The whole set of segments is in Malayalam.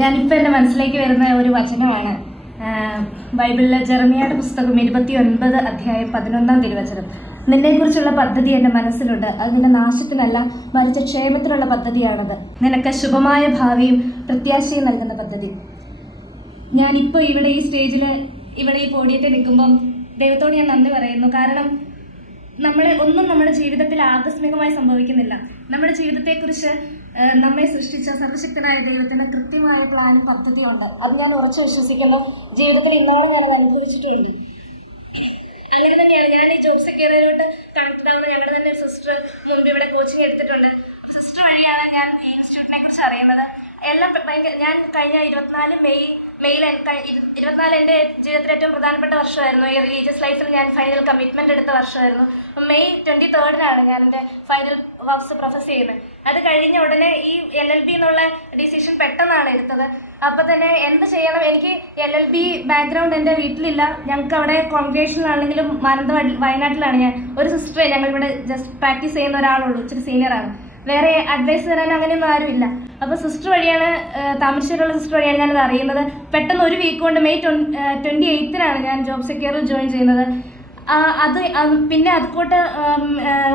ഞാനിപ്പോൾ എൻ്റെ മനസ്സിലേക്ക് വരുന്ന ഒരു വചനമാണ് ബൈബിളിലെ ജെറമിയയുടെ പുസ്തകം 29 അധ്യായം 11 തിരുവചനം. നിന്നെക്കുറിച്ചുള്ള പദ്ധതി എൻ്റെ മനസ്സിലുണ്ട്, അത് നിന്റെ നാശത്തിനല്ല മറിച്ച് ക്ഷേമത്തിനുള്ള പദ്ധതിയാണത്. നിനക്ക് ശുഭമായ ഭാവിയും പ്രത്യാശയും നൽകുന്ന പദ്ധതി. ഞാനിപ്പോൾ ഇവിടെ ഈ സ്റ്റേജിൽ ഇവിടെ ഈ പോഡിയത്തിൽ നിൽക്കുമ്പം ദൈവത്തോട് ഞാൻ നന്ദി പറയുന്നു. കാരണം ഒന്നും നമ്മുടെ ജീവിതത്തിൽ ആകസ്മികമായി സംഭവിക്കുന്നില്ല. നമ്മുടെ ജീവിതത്തെക്കുറിച്ച് നമ്മെ സൃഷ്ടിച്ച സർവശക്തനായ ദൈവത്തിന് കൃത്യമായ പ്ലാനും പദ്ധതിയുണ്ട്. അത് ഞാൻ ഉറച്ചു വിശ്വസിക്കുന്നു. ജീവിതത്തിൽ ഇന്നോളം ഞാൻ അനുഭവിച്ചിട്ടുണ്ട്. അങ്ങനെ തന്നെയാണ് ഞാൻ ഈ ജോബ് സെക്യൂരിറ്റിയിലോട്ട് കണക്റ്റാവുന്ന ഞങ്ങളുടെ തന്നെ ഒരു സിസ്റ്റർ മുമ്പ് ഇവിടെ കോച്ചിങ് എടുത്തിട്ടുണ്ട്. സിസ്റ്റർ വഴിയാണ് ഞാൻ ഈ ഇൻസ്റ്റിറ്റ്യൂട്ടിനെ കുറിച്ച് അറിയുന്നത്. ഞാൻ കഴിഞ്ഞ 24 മെയിൽ 24 എൻ്റെ ജീവിതത്തിൽ ഏറ്റവും പ്രധാനപ്പെട്ട വർഷമായിരുന്നു. ഈ റിലീജിയസ് ലൈഫിൽ ഞാൻ ഫൈനൽ കമ്മിറ്റ്മെന്റ് എടുത്ത വർഷമായിരുന്നു. മെയ് 23 ഞാൻ എൻ്റെ ഫൈനൽ വർക്ക്സ് പ്രൊഫസ് ചെയ്യുന്നത്. അത് കഴിഞ്ഞ ഉടനെ ഈ LLB എന്നുള്ള ഡിസിഷൻ പെട്ടെന്നാണ് എടുത്തത്. അപ്പോൾ തന്നെ എന്ത് ചെയ്യണം, എനിക്ക് LLB ബാക്ക്ഗ്രൗണ്ട് എൻ്റെ വീട്ടിലില്ല. ഞങ്ങൾക്ക് അവിടെ കോൺഗ്രേഷനിലാണെങ്കിലും വയനാട്ടിലാണ് ഞാൻ. ഒരു സിസ്റ്ററെ ഞങ്ങളിവിടെ ജസ്റ്റ് പ്രാക്ടീസ് ചെയ്യുന്ന ഒരാളുള്ളൂ, ഇച്ചിരി സീനിയറാണ്. വേറെ അഡ്വൈസ് തരാൻ അങ്ങനെയൊന്നും ആരുമില്ല. അപ്പോൾ സിസ്റ്റർ വഴിയാണ്, താമരശ്ശേരിയുള്ള സിസ്റ്റർ വഴിയാണ് ഞാനത് അറിയുന്നത്. പെട്ടെന്ന് ഒരു വീക്ക് കൊണ്ട് മെയ് 28 ഞാൻ ജോബ് സെക്യൂറിൽ ജോയിൻ ചെയ്യുന്നത്. പിന്നെ അതുകൊണ്ട്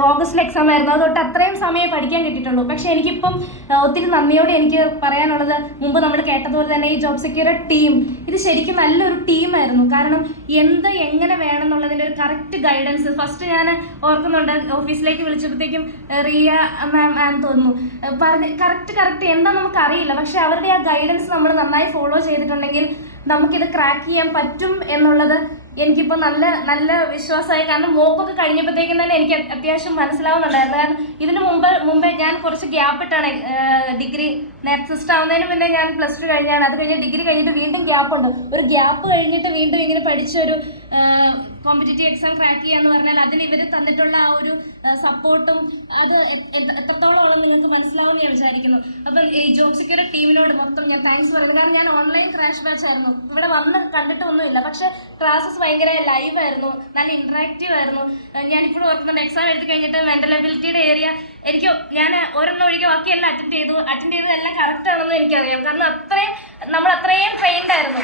ഓഗസ്റ്റിൽ എക്സാം ആയിരുന്നു. അതുകൊണ്ട് അത്രയും സമയം പഠിക്കാൻ കിട്ടിയിട്ടുള്ളൂ. പക്ഷേ എനിക്കിപ്പം ഒത്തിരി നന്ദിയോടെ എനിക്ക് പറയാനുള്ളത്, മുമ്പ് നമ്മൾ കേട്ടതുപോലെ തന്നെ ഈ ജോബ് സെക്യൂർ ടീം ഇത് ശരിക്കും നല്ലൊരു ടീമായിരുന്നു. കാരണം എങ്ങനെ വേണം എന്നുള്ളതിൻ്റെ ഒരു കറക്റ്റ് ഗൈഡൻസ് ഫസ്റ്റ് ഞാൻ ഓർക്കുന്നുണ്ട്. ഓഫീസിലേക്ക് വിളിച്ചപ്പോഴത്തേക്കും റിയ മാം തോന്നുന്നു പറഞ്ഞ് കറക്റ്റ് എന്താ നമുക്കറിയില്ല. പക്ഷെ അവരുടെ ആ ഗൈഡൻസ് നമ്മൾ നന്നായി ഫോളോ ചെയ്തിട്ടുണ്ടെങ്കിൽ നമുക്കിത് ക്രാക്ക് ചെയ്യാൻ പറ്റും എന്നുള്ളത് എനിക്കിപ്പോൾ നല്ല വിശ്വാസമായി. കാരണം മോക്കൊക്കെ കഴിഞ്ഞപ്പോഴത്തേക്കും തന്നെ എനിക്ക് അത്യാവശ്യം മനസ്സിലാവുന്നുണ്ടായിരുന്നു. കാരണം ഇതിന് മുമ്പേ ഞാൻ കുറച്ച് ഗ്യാപ്പ് ഇട്ടാണ് ഡിഗ്രി സിസ്റ്റർ ആവുന്നതിന് മുന്നേ ഞാൻ +2 കഴിഞ്ഞാണ്. അത് കഴിഞ്ഞ് ഡിഗ്രി കഴിഞ്ഞിട്ട് വീണ്ടും ഗ്യാപ്പ് ഉണ്ട്. ഒരു ഗ്യാപ്പ് കഴിഞ്ഞിട്ട് വീണ്ടും ഇങ്ങനെ പഠിച്ചൊരു കോമ്പറ്റേറ്റീവ് എക്സാം ക്രാക്ക് ചെയ്യാന്ന് പറഞ്ഞാൽ അതിന് ഇവർ തന്നിട്ടുള്ള ആ ഒരു സപ്പോർട്ടും അത് എത്രത്തോളം നിങ്ങൾക്ക് മനസ്സിലാവുമെന്ന് ഞാൻ വിചാരിക്കുന്നു. അപ്പം ഈ ജോബ് സെക്യൂർ ടീമിനോട് മൊത്തം ഞാൻ താങ്ക്സ് പറയുന്നു. കാരണം ഞാൻ ഓൺലൈൻ ക്രാഷ് ബാച്ച് ആയിരുന്നു, ഇവിടെ വന്ന് കണ്ടിട്ടൊന്നുമില്ല. പക്ഷെ ക്ലാസ്സസ് ഭയങ്കര ലൈവായിരുന്നു, നല്ല ഇന്ററാക്റ്റീവ് ആയിരുന്നു. ഞാനിപ്പോഴും ഓർക്കുന്നുണ്ട്, എക്സാം എഴുതി കഴിഞ്ഞിട്ട് മെന്റൽ എബിലിറ്റിയുടെ ഏരിയ ഞാൻ ഒരെണ്ണം ഒഴികെ ബാക്കിയെല്ലാം അറ്റൻഡ് ചെയ്തതെല്ലാം കറക്റ്റ് ആണെന്ന് എനിക്കറിയാം. കാരണം നമ്മൾ അത്രയും ട്രെയിൻഡ് ആയിരുന്നു.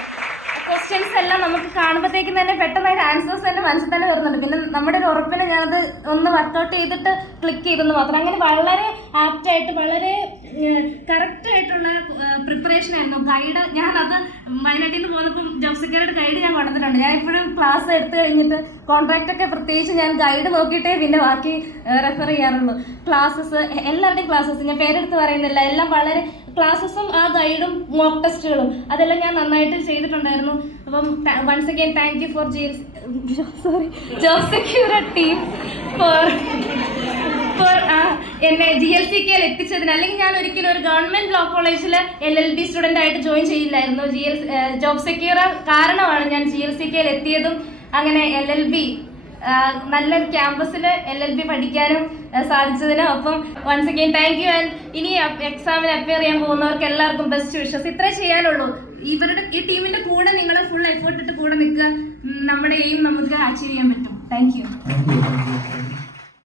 ക്വസ്റ്റ്യൻസ് എല്ലാം നമുക്ക് കാണുമ്പോഴത്തേക്കും തന്നെ പെട്ടെന്നായിട്ട് ആൻസേഴ്സ് തന്നെ മനസ്സിൽ തന്നെ വരുന്നുണ്ട്. പിന്നെ നമ്മുടെ ഒരു ഉറപ്പിന് ഞാനത് ഒന്ന് വർക്കൗട്ട് ചെയ്തിട്ട് ക്ലിക്ക് ചെയ്തെന്ന് മാത്രം. അങ്ങനെ വളരെ ആപ്റ്റായിട്ട് വളരെ കറക്റ്റായിട്ടുള്ള പ്രിപ്പറേഷൻ ആയിരുന്നു. ഗൈഡ് ഞാനത് വയനാട്ടിൽ നിന്ന് പോന്നപ്പം ജോബ് സെക്യൂരിറ്റി ഗൈഡ് ഞാൻ കൊണ്ടുവന്നിട്ടുണ്ട്. ഞാൻ എപ്പോഴും ക്ലാസ് എടുത്തു കഴിഞ്ഞിട്ട് കോൺട്രാക്റ്റൊക്കെ പ്രത്യേകിച്ച് ഞാൻ ഗൈഡ് നോക്കിയിട്ടേ പിന്നെ ബാക്കി റെഫർ ചെയ്യാറുള്ളൂ. ക്ലാസ്സസ് എല്ലാവരുടെയും ക്ലാസ്സസ് ഞാൻ പേരെടുത്ത് പറയുന്നില്ല, എല്ലാം വളരെ ക്ലാസ്സസും ആ ഗൈഡും മോക്ക് ടെസ്റ്റുകളും അതെല്ലാം ഞാൻ നന്നായിട്ട് ചെയ്തിട്ടുണ്ടായിരുന്നു. അപ്പം once again thank you for job security team for എന്നെ GLCKയിൽ എത്തിച്ചതിന്. അല്ലെങ്കിൽ ഞാൻ ഒരിക്കലും ഒരു ഗവൺമെന്റ് ലോ കോളേജിൽ LLB സ്റ്റുഡൻ്റ് ആയിട്ട് ജോയിൻ ചെയ്യില്ലായിരുന്നു. ജോബ് സെക്യൂർ കാരണമാണ് ഞാൻ GLCKയിൽ എത്തിയതും അങ്ങനെ LLB നല്ലൊരു ക്യാമ്പസിൽ LLB പഠിക്കാനും സാധിച്ചതിനും. അപ്പം once again thank you. And ഇനി എക്സാമിന് അപ്പിയർ ചെയ്യാൻ പോകുന്നവർക്ക് എല്ലാവർക്കും ബെസ്റ്റ് വിഷസ്. ഇത്രേ ചെയ്യാനുള്ളൂ. ഈ ടീമിന്റെ കൂടെ നിങ്ങൾ ഫുൾ എഫേർട്ട് ഇട്ട് കൂടെ നിൽക്കുക. നമ്മുടെ എയിം നമുക്ക് അച്ചീവ് ചെയ്യാൻ പറ്റും. Thank you.